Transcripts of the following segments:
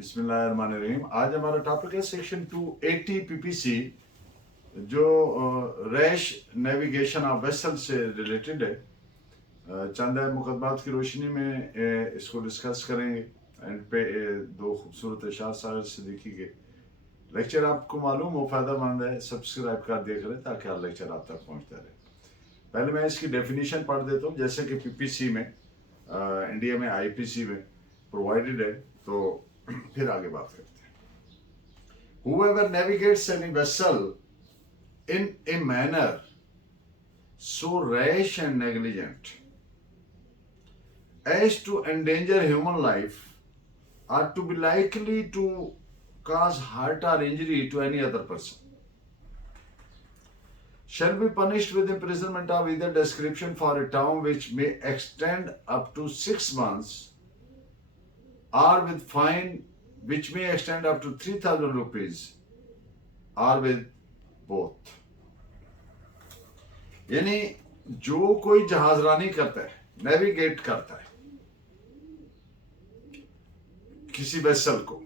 बिस्मिल्लाहिर्रहमानिर्रहीम। आज हमारा टॉपिक है सेक्शन 280 पीपीसी जो रैश नेविगेशन ऑफ वेसल से रिलेटेड है। चंद मुकदमात की रोशनी में इसको डिस्कस करेंगे। एंड पे दो खूबसूरत इशार सागर सिद्दीकी के लेक्चर आपको मालूम हो फ़ायदेमंद है, सब्सक्राइब कर दिया करें ताकि हर लेक्चर आप तक पहुँचता रहे। पहले मैं इसकी डेफिनेशन पढ़ देता हूँ। जैसे कि पीपीसी में इंडिया में आईपीसी में प्रोवाइडेड है, तो फिर आगे बात करते हैं। Whoever navigates any vessel in a manner so rash and negligent as to endanger human life or to be likely to cause hurt or injury to any other person shall be punished with imprisonment of either description for a term which may extend up to 6 months or with fine which may extend up to 3,000 rupees or with both। यानी जो कोई जहाजरानी करता है, navigate करता है किसी vessel को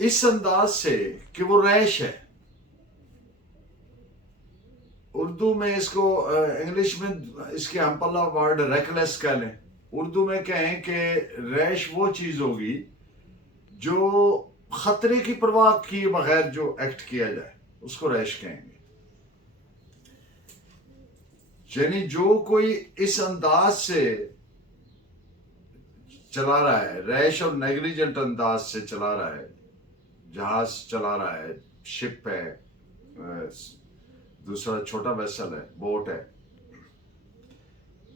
इस अंदाज से कि वो रैश है, उर्दू में इसको इंग्लिश में इसके हम पल्ला वर्ड रेकलेस कह लें, उर्दू में कहें कि रैश वो चीज होगी जो खतरे की परवाह किए बगैर जो एक्ट किया जाए उसको रैश कहेंगे। यानी जो कोई इस अंदाज से चला रहा है, रैश और नेग्लिजेंट अंदाज से चला रहा है, जहाज चला रहा है, शिप है, दूसरा छोटा वेसल है, बोट है,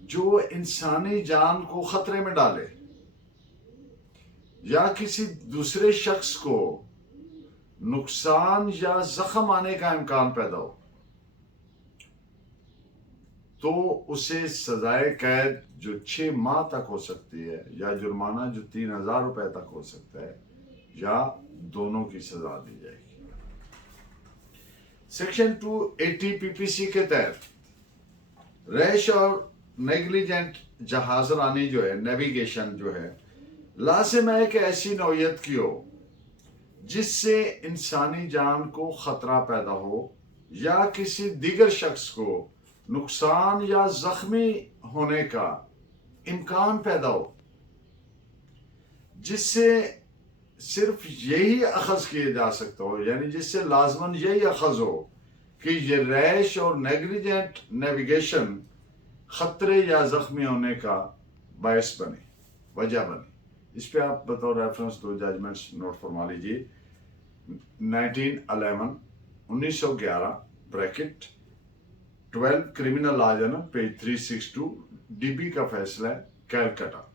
जो इंसानी जान को खतरे में डाले या किसी दूसरे शख्स को नुकसान या जख्म आने का इम्कान पैदा हो, तो उसे सजाए कैद जो 6 माह तक हो सकती है या जुर्माना जो 3,000 रुपए तक हो सकता है या दोनों की सजा दी जाएगी। सेक्शन 280 पीपीसी के तहत रैश और नेग्लिजेंट जहाजरानी जो है, नेविगेशन जो है, लाजिम है कि ऐसी नौयत की हो जिससे इंसानी जान को खतरा पैदा हो या किसी दीगर शख्स को नुकसान या जख्मी होने का इम्कान पैदा हो, जिससे सिर्फ यही अखज किया जा सकता हो, यानी जिससे लाजमन यही अखज हो कि ये रैश और नेग्लिजेंट नेविगेशन खतरे या जख्मी होने का बायस बने, वजह बने। इस पे आप बतौर रेफरेंस 2 जजमेंट्स नोट फरमा लीजिए। 1911 ब्रैकेट 12 क्रिमिनल लॉ है ना, पेज 362 डीबी का फैसला है कैलकटा,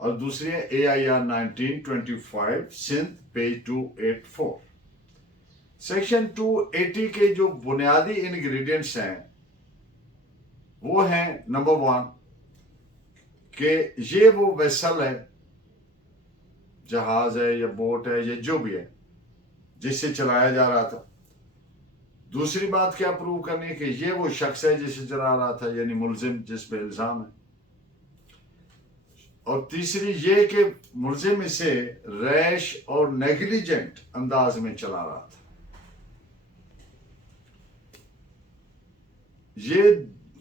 और दूसरी है AIR 1925 सिंध पेज 284। सेक्शन 280 के जो बुनियादी इंग्रेडिएंट्स हैं वो है नंबर 1 कि ये वो वेसल है, जहाज है या बोट है या जो भी है जिससे चलाया जा रहा था। दूसरी बात क्या प्रूव करनी है कि ये वो शख्स है जिसे चला रहा था, यानी मुलजिम जिस पे इल्जाम है। और तीसरी ये कि मुलजिम इसे रैश और नेग्लिजेंट अंदाज में चला रहा था।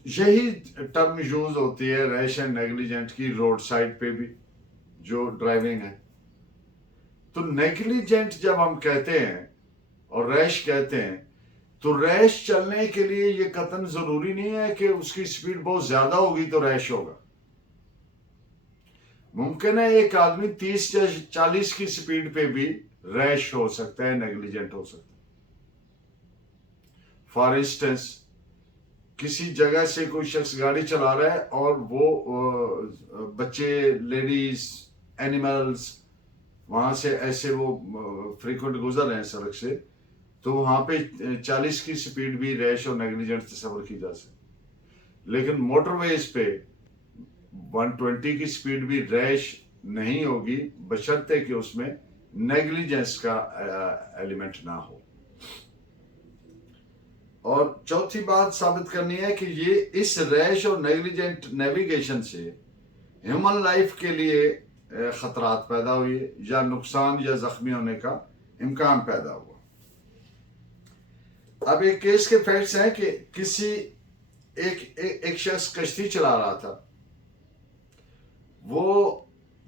यही टर्म यूज होती है रैश एंड नेग्लिजेंट की रोड साइड पे भी जो ड्राइविंग है। तो नेग्लिजेंट जब हम कहते हैं और रैश कहते हैं, तो रैश चलने के लिए ये कतन जरूरी नहीं है कि उसकी स्पीड बहुत ज्यादा होगी तो रैश होगा। मुमकिन है एक आदमी 30 या 40 की स्पीड पे भी रैश हो सकता है, नेग्लिजेंट हो सकता है। फॉर इंस्टेंस किसी जगह से कोई शख्स गाड़ी चला रहा है और वो बच्चे, लेडीज, एनिमल्स वहां से ऐसे वो फ्रीक्वेंट गुजर रहे हैं सड़क से, तो वहां पे 40 की स्पीड भी रैश और नेग्लिजेंट तस्वर की जा सकती। लेकिन मोटरवेज पे 120 की स्पीड भी रैश नहीं होगी, बशर्ते कि उसमें नेग्लिजेंस का एलिमेंट ना हो। और चौथी बात साबित करनी है कि ये इस रैश और नेग्लिजेंट नेविगेशन से ह्यूमन लाइफ के लिए خطرات پیدا ہوئے یا نقصان یا زخمی ہونے کا امکان پیدا ہوا۔ اب ایک کیس کے فیکٹس ہیں کہ کسی ایک شخص کشتی چلا رہا تھا، وہ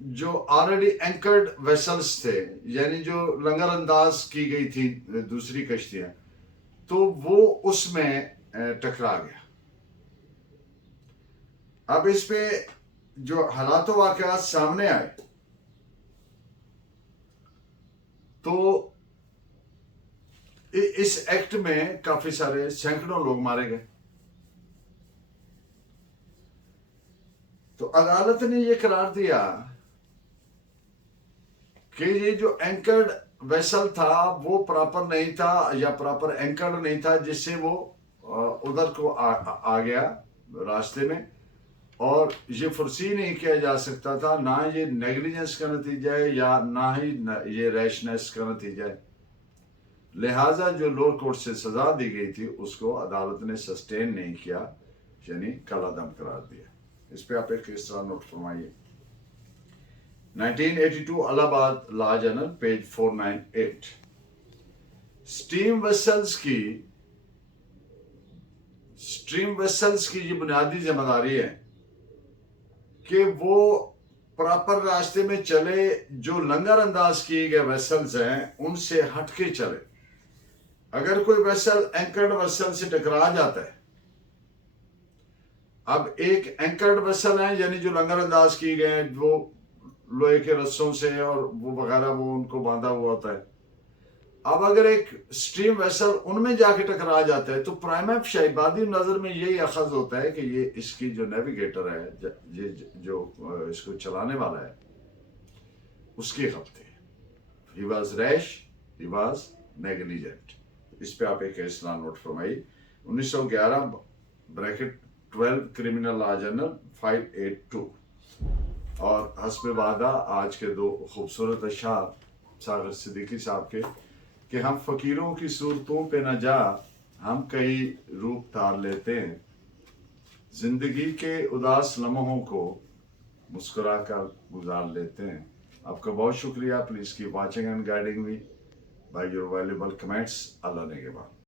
جو آلریڈی اینکرڈ ویسلز تھے، یعنی جو لنگر انداز کی گئی تھی دوسری کشتیاں، تو وہ اس میں ٹکرا گیا۔ اب اس پہ جو حالات و واقعات سامنے آئے تو اس ایکٹ میں کافی سارے سینکڑوں لوگ مارے گئے۔ تو عدالت نے یہ قرار دیا کہ یہ جو اینکرڈ ویسل تھا وہ پراپر نہیں تھا یا پراپر اینکرڈ نہیں تھا، جس سے وہ ادھر کو آ گیا راستے میں، اور یہ فرسی نہیں کیا جا سکتا تھا، نہ یہ نیگلیجنس کا نتیجہ ہے یا نہ ہی یہ ریشنس کا نتیجہ ہے۔ لہٰذا جو لوور کورٹ سے سزا دی گئی تھی اس کو عدالت نے سسٹین نہیں کیا، یعنی کالعدم قرار دیا۔ اس پہ آپ ایک اس طرح نوٹ فرمائیے۔ 1982 الہ آباد لا جنرل پیج 498۔ سٹریم ویسلز کی یہ بنیادی ذمہ داری ہے کہ وہ پراپر راستے میں چلے، جو لنگر انداز کیے گئے ویسلز ہیں ان سے ہٹ کے چلے۔ اگر کوئی ویسل اینکرڈ ویسل سے ٹکرا جاتا ہے، اب ایک اینکرڈ ویسل ہیں یعنی جو لنگر انداز کی گئے ہیں، وہ لوہے کے رسوں سے اور وہ وغیرہ وہ ان کو باندھا ہوا ہوتا ہے۔ اب اگر ایک سٹریم ویسل ان میں جا کے ٹکرا جاتا ہے تو پرائم شہبادی نظر میں یہی اخذ ہوتا ہے کہ یہ اس کی جو نیویگیٹر ہے، جو اس کو چلانے والا ہے، اس کی غلطی ہے۔ He was rash, he was negligent. اس پہ آپ ایک اصطلاح نوٹ فرمائی۔ 1911 بریکٹ 12 کرمنل لا جنرل 582۔ اور حسب وعدہ آج کے دو خوبصورت اشعار ساغر صدیقی صاحب کے کہ ہم فقیروں کی صورتوں پہ نہ جا، ہم کئی روپ تار لیتے ہیں، زندگی کے اداس لمحوں کو مسکرا کر گزار لیتے ہیں۔ آپ کا بہت شکریہ۔ Please keep watching and guiding me by your valuable comments. اللہ نے کے بعد